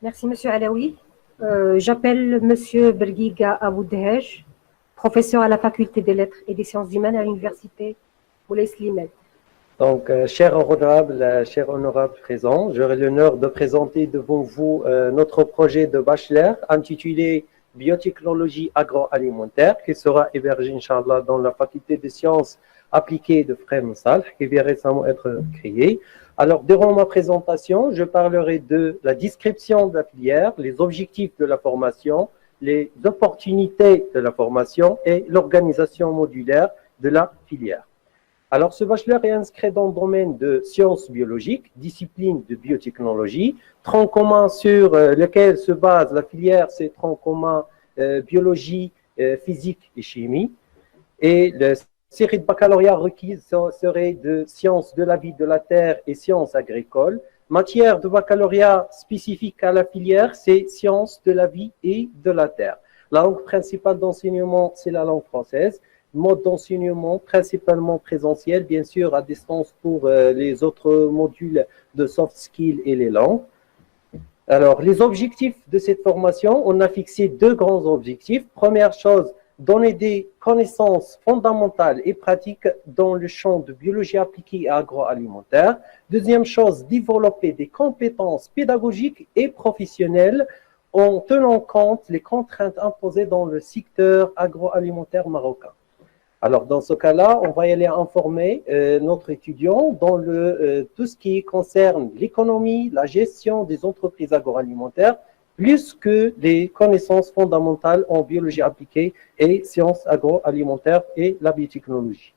Merci, Monsieur Alaoui. J'appelle Monsieur Bergiga Aboudhej, professeur à la Faculté des Lettres et des Sciences humaines à l'Université Moulay Slimane. Donc, cher honorable présent, j'aurai l'honneur de présenter devant vous notre projet de bachelor intitulé Biotechnologie agroalimentaire qui sera hébergé, Inch'Allah, dans la Faculté des sciences appliquées de Frère Moussal, qui vient récemment être créée. Alors, durant ma présentation, je parlerai de la description de la filière, les objectifs de la formation, les opportunités de la formation et l'organisation modulaire de la filière. Alors, ce bachelor est inscrit dans le domaine de sciences biologiques, discipline de biotechnologie, tronc commun sur lequel se base la filière, c'est tronc commun biologie, physique et chimie. Et la série de baccalauréat requise serait de sciences de la vie de la terre et sciences agricoles. Matière de baccalauréat spécifique à la filière, c'est sciences de la vie et de la terre. La langue principale d'enseignement, c'est la langue française. Mode d'enseignement principalement présentiel, bien sûr à distance pour les autres modules de soft skills et les langues. Alors, les objectifs de cette formation, on a fixé deux grands objectifs. Première chose, donner des connaissances fondamentales et pratiques dans le champ de biologie appliquée et agroalimentaire. Deuxième chose, développer des compétences pédagogiques et professionnelles en tenant compte des contraintes imposées dans le secteur agroalimentaire marocain. Alors, dans ce cas-là, on va y aller informer notre étudiant dans tout ce qui concerne l'économie, la gestion des entreprises agroalimentaires, plus que les connaissances fondamentales en biologie appliquée et sciences agroalimentaires et la biotechnologie.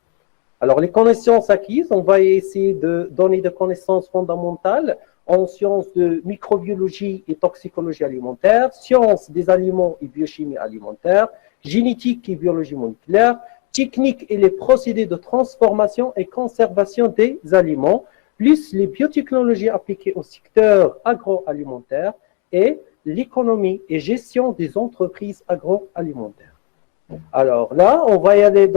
Alors, les connaissances acquises, on va essayer de donner des connaissances fondamentales en sciences de microbiologie et toxicologie alimentaire, sciences des aliments et biochimie alimentaire, génétique et biologie moléculaire, techniques et les procédés de transformation et conservation des aliments, plus les biotechnologies appliquées au secteur agroalimentaire et l'économie et gestion des entreprises agroalimentaires. Alors là, on va y aller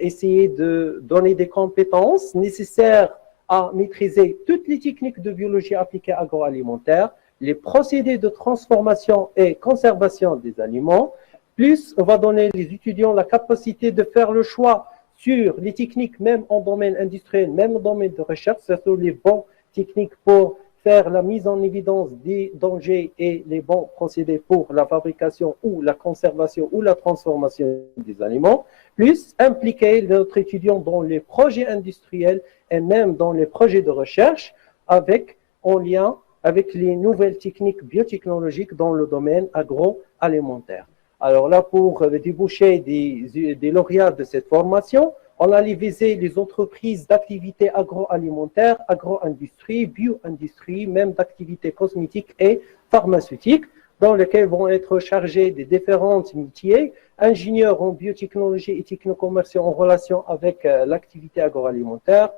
essayer de donner des compétences nécessaires à maîtriser toutes les techniques de biologie appliquée agroalimentaire, les procédés de transformation et conservation des aliments. Plus, on va donner aux étudiants la capacité de faire le choix sur les techniques, même en domaine industriel, même en domaine de recherche, surtout les bonnes techniques pour faire la mise en évidence des dangers et les bons procédés pour la fabrication ou la conservation ou la transformation des aliments. Plus, impliquer notre étudiant dans les projets industriels et même dans les projets de recherche en lien avec les nouvelles techniques biotechnologiques dans le domaine agroalimentaire. Alors là, pour déboucher des lauréats de cette formation, on allait viser les entreprises d'activités agroalimentaires, agro-industrie, bio-industrie, même d'activités cosmétiques et pharmaceutiques, dans lesquelles vont être chargés des différents métiers, ingénieurs en biotechnologie et technocommerciaux en relation avec l'activité agroalimentaire,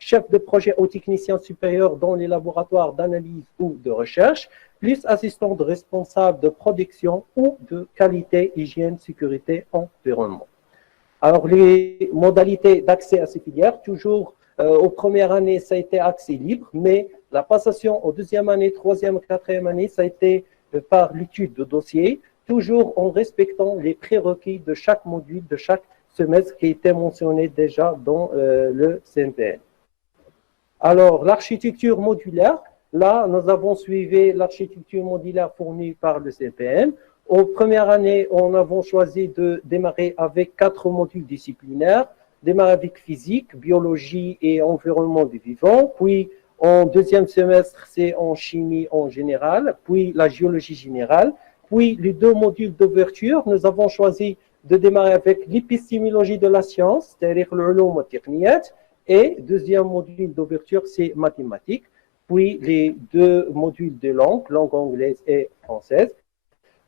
chef de projet ou technicien supérieur dans les laboratoires d'analyse ou de recherche, plus assistant de responsable de production ou de qualité, hygiène, sécurité, environnement. Alors, les modalités d'accès à ces filières, toujours aux premières années, ça a été accès libre, mais la passation aux deuxième année, troisième, quatrième année, ça a été par l'étude de dossier, toujours en respectant les prérequis de chaque module, de chaque semestre qui était mentionné déjà dans le CNPN. Alors, l'architecture modulaire, là, nous avons suivi l'architecture modulaire fournie par le CPN. En première année, on a choisi de démarrer avec 4 modules disciplinaires, démarrer avec physique, biologie et environnement du vivant, puis en deuxième semestre, c'est en chimie en général, puis la géologie générale, puis les 2 modules d'ouverture, nous avons choisi de démarrer avec l'épistémologie de la science, c'est-à-dire l'ulum techniat, et deuxième module d'ouverture, c'est mathématiques, puis les 2 modules de langue anglaise et française,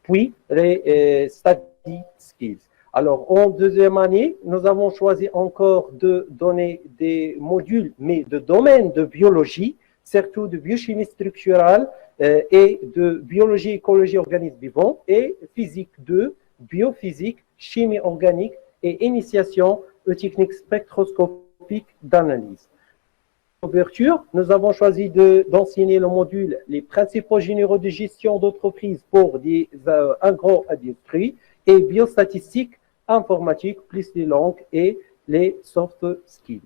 puis les study skills. Alors, en deuxième année, nous avons choisi encore de donner des modules, mais de domaine de biologie, surtout de biochimie structurale et de biologie, écologie, organismes vivants, et physique 2, biophysique, chimie organique et initiation aux techniques spectroscopiques d'analyse. Ouverture, nous avons choisi d'enseigner le module les principaux généraux de gestion d'entreprise pour des agro-industries et biostatistiques, informatique, plus les langues et les soft skills.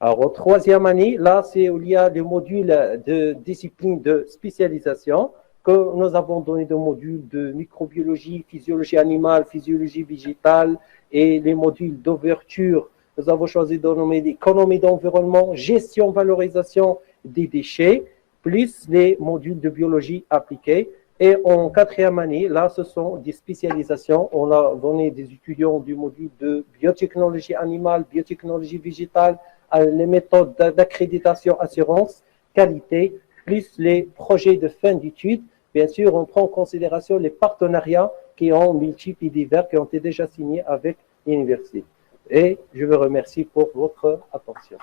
Alors, en troisième année, là, il y a des modules de discipline de spécialisation que nous avons donné des modules de microbiologie, physiologie animale, physiologie végétale et les modules d'ouverture. Nous avons choisi de nommer l'économie d'environnement, gestion, valorisation des déchets, plus les modules de biologie appliquée. Et en quatrième année, là, ce sont des spécialisations. On a donné des étudiants du module de biotechnologie animale, biotechnologie végétale, les méthodes d'accréditation, assurance, qualité, plus les projets de fin d'études. Bien sûr, on prend en considération les partenariats qui ont multiples et divers, qui ont été déjà signés avec l'université. Et je vous remercie pour votre attention.